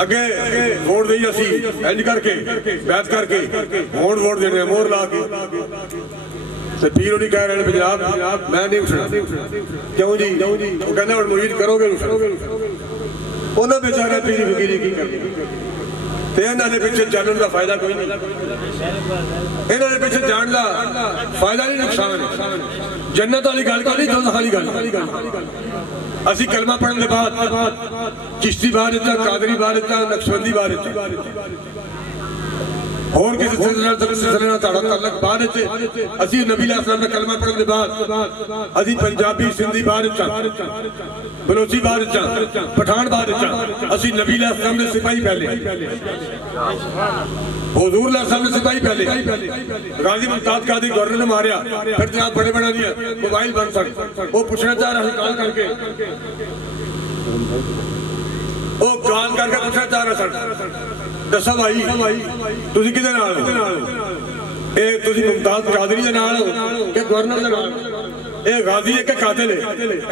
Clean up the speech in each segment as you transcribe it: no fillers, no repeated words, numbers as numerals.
अगे वोट दी असी इंज करके बैत करके वोट देने मोहर ला के पीर नहीं कह रहे पंजाब मैं नहीं उठना क्यों जी वो कहना हम मुरीद करोगे उन्होंने बेचारा पीरी फकीरी की करनी इन्हों के पिछे जानने का फायदा कोई नहीं इन्हों के पिछे जान का फायदा नहीं नुकसान जन्नत वाली गल कर दोज़ख वाली गल असी कलमा पढ़ने के बाद चिश्ती बाहर दिता कादरी बाहर दिता नक्शबंदी बाहर दिता और किसी सिलसिले नाल तुहाडा तल्लक बाद असी नबी अलैहि का कलमा पढ़ने के बाद असी पंजाबी सिंधी बाहर दिता बलोची बाहर दिता पठान बाहर दिता असी नबी अलैहि के सिपाही पहले हुजूर अलैहि के सिपाही पहले गाजी मुमताज कादी गवर्नर ने मारिया फिर जनाब बड़े बना दिया मोबाइल बंद सन वो पूछना चाह रहा है कॉल करके वो कॉल करके पूछना चाह रहा सन दसा भाई तुसी किदे नाल ए तुसी मुमताज कादरी दे नाल के गवर्नर दे नाल ए गाजी है के कातिल है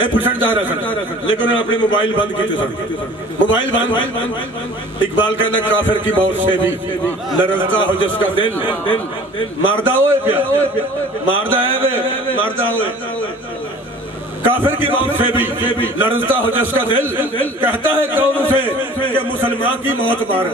ए पूछण जा रहा सन लेकिन उन्होंने अपने मोबाइल बंद किए सन मोबाइल बंद इकबाल कहना काफिर की मौत से भी लरज़ता हो जिसका दिल मारदा होए पिया मारदा है वे मारदा होए काफिर की मौत से भी लरज़ता हो जिसका दिल कहता है कौन उसे कि मुसलमान की मौत मारे